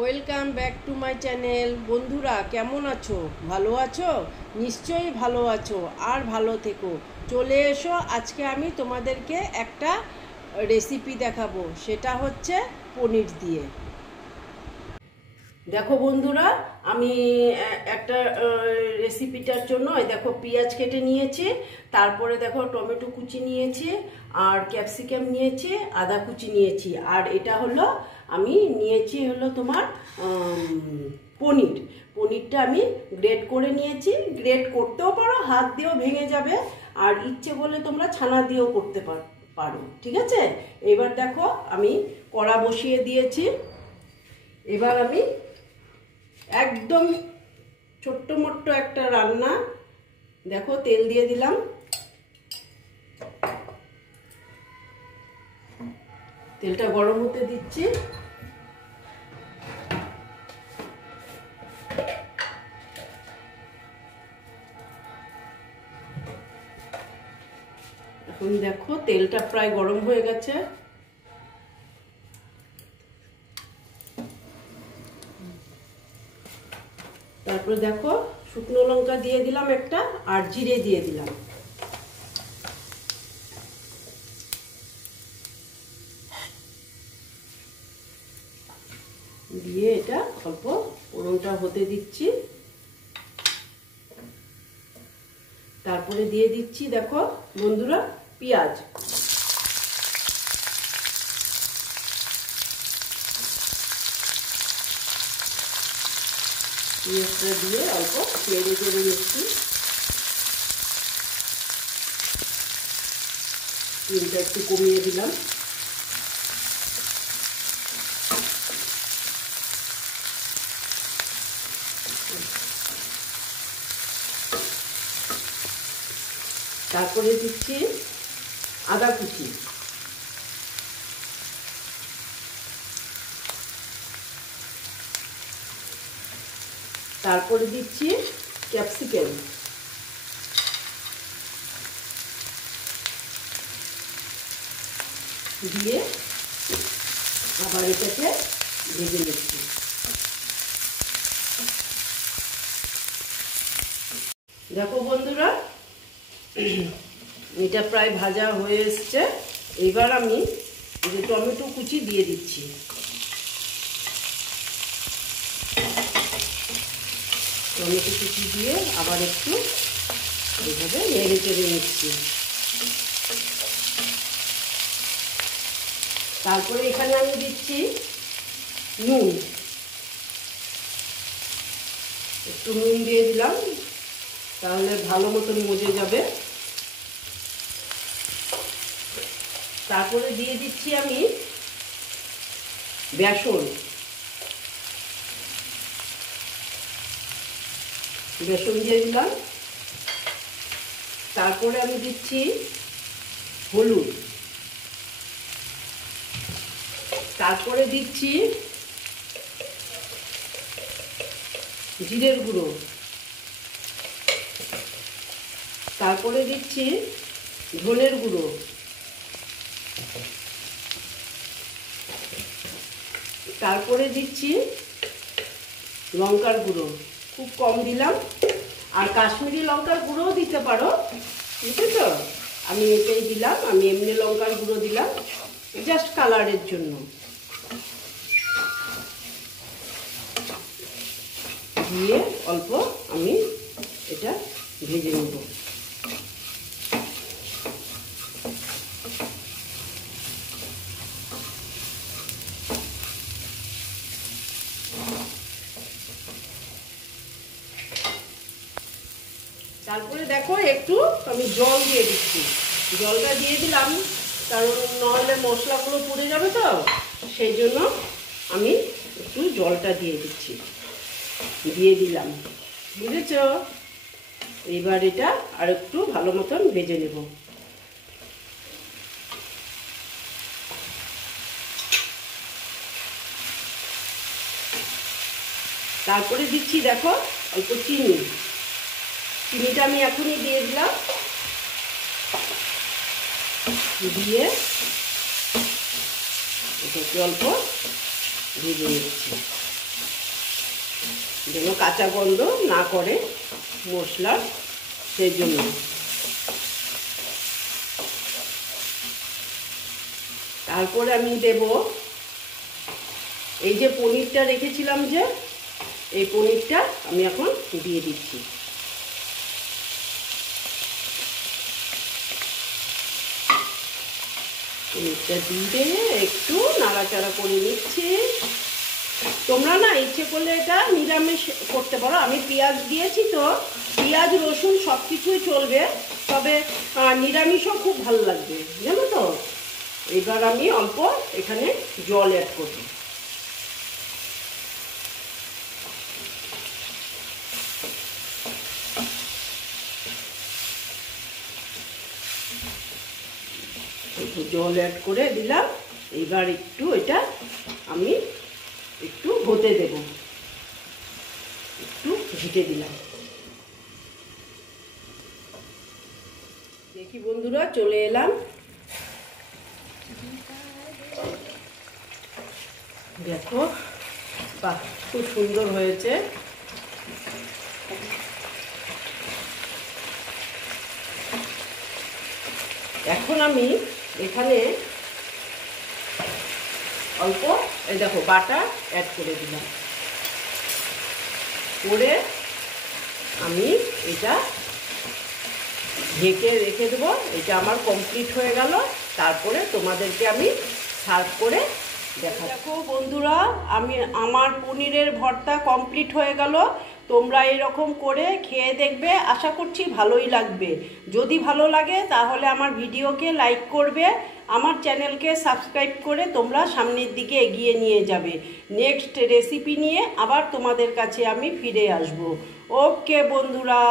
Welcome back to my channel. বন্ধুরা কেমন আছো? ভালো আছো? নিশ্চয়ই ভালো আছো, আর ভালো থেকো। চলে এসো, আজকে আমি তোমাদেরকে একটা রেসিপি দেখাবো, সেটা হচ্ছে পনির দিয়ে। দেখো বন্ধুরা, আমি একটা রেসিপিটার জন্য দেখো পেঁয়াজ কেটে নিয়েছি, তারপরে দেখো টমেটো কুচি নিয়েছি, আর ক্যাপসিকাম নিয়েছি, আদা কুচি নিয়েছি, আর এটা হলো আমি নিয়েছি হলো তোমার পনিরটা আমি গ্রেট করে নিয়েছি। গ্রেট করতেও পারো, হাত দিয়েও ভেঙে যাবে, আর ইচ্ছে করলে তোমরা ছানা দিয়েও করতে পারো, ঠিক আছে। এবার দেখো আমি কড়া বসিয়ে দিয়েছি। এবার আমি একদম ছোট্ট মোট্ট একটা রান্না, দেখো তেল দিয়ে দিলাম। তেলটা গরম হতে দিচ্ছি। এখন দেখো তেলটা প্রায় গরম হয়ে গেছে। তারপরে দেখো শুকনো লঙ্কা দিয়ে দিলাম একটা, আর জিরে দিয়ে দিলাম। দিয়ে এটা অল্প ফোড়নটা হতে দিচ্ছি। তারপরে দিয়ে দিচ্ছি দেখো বন্ধুরা পেঁয়াজ। পেঁয়াজটা দিয়ে অল্প নেড়ে চেড়ে নিচ্ছি। তেলটা একটু কমিয়ে দিলাম। তারপরে দিচ্ছি আদা কুচি। তারপরে দিচ্ছি ক্যাপসিকাম। দিয়ে আবার এটাকে ভেজে নিচ্ছি। দেখো বন্ধুরা, এটা প্রায় ভাজা হয়ে এসছে। এবার আমি যে টমেটো কুচি দিয়ে দিচ্ছি। টমেটো কুচি দিয়ে আবার একটু এইভাবে নেড়ে চেড়ে নিচ্ছি। তারপরে এখানে আমি দিচ্ছি নুন। একটু নুন দিয়ে দিলাম, তাহলে ভালো মতন মজে যাবে। তারপরে দিয়ে দিচ্ছি আমি বেসন। বেসন দিয়ে দিলাম। তারপরে আমি দিচ্ছি হলুদ। তারপরে দিচ্ছি জিরের গুঁড়ো। তারপরে দিচ্ছি ধনের গুঁড়ো। তারপরে দিচ্ছি লঙ্কার গুঁড়ো, খুব কম দিলাম। আর কাশ্মীরি লঙ্কার গুঁড়োও দিতে পারো, বুঝেছ। আমি এটাই দিলাম, আমি এমনি লঙ্কার গুঁড়ো দিলাম জাস্ট কালারের জন্য। দিয়ে অল্প আমি এটা ভেজে নেব। তারপরে দেখো একটু আমি জল দিয়ে দিচ্ছি। জলটা দিয়ে দিলাম কারণ নাহলে মশলাগুলো পুড়ে যাবে, তো সেই জন্য আমি একটু জলটা দিয়ে দিচ্ছি। দিয়ে দিলাম, বুঝেছ। এবার এটা আর একটু ভালো মতন ভেজে নেব। তারপরে দিচ্ছি দেখো অল্প চিনি। চিনিটা আমি এখনই দিয়ে দিলাম। দিয়ে এটাকে অল্প ভেজে নিচ্ছি। যেন কাঁচা গন্ধ না করে মশলার, সেই জন্য। তারপরে আমি দেব এই যে পনিরটা রেখেছিলাম, যে এই পনিরটা আমি এখন দিয়ে দিচ্ছি। পনিরটা দিয়ে একটু নাড়াচাড়া করে নিচ্ছি। তোমরা না ইচ্ছে করলে এটা নিরামিষ করতে পারো, আমি পেঁয়াজ দিয়েছি তো পেঁয়াজ রসুন সব কিছুই চলবে, তবে নিরামিষও খুব ভালো লাগবে, জানো তো। এবার আমি অল্প এখানে জল অ্যাড করব। একটু জল অ্যাড করে দিলাম। এবার একটু এটা আমি একটু হতে দেব, একটু ঢেকে দিলাম। দেখি বন্ধুরা, চলে এলাম। দেখো, বাহ, খুব সুন্দর হয়েছে। এখন আমি এখানে অল্প এই দেখো বাটার অ্যাড করে দিলাম, করে আমি এটা ঢেকে রেখে দেবো। এটা আমার কমপ্লিট হয়ে গেল। তারপরে তোমাদেরকে আমি সার্ভ করে দেখো বন্ধুরা, আমার পনিরের ভর্তা কমপ্লিট হয়ে গেল। তোমরা এরকম করে খেয়ে দেখবে, আশা করছি ভালোই লাগবে। যদি ভালো লাগে তাহলে আমার ভিডিওকে লাইক করবে, আমার চ্যানেলকে সাবস্ক্রাইব করে তোমরা সামনের দিকে এগিয়ে নিয়ে যাবে। নেক্সট রেসিপি নিয়ে আবার তোমাদের কাছে আমি ফিরে আসব। ওকে বন্ধুরা।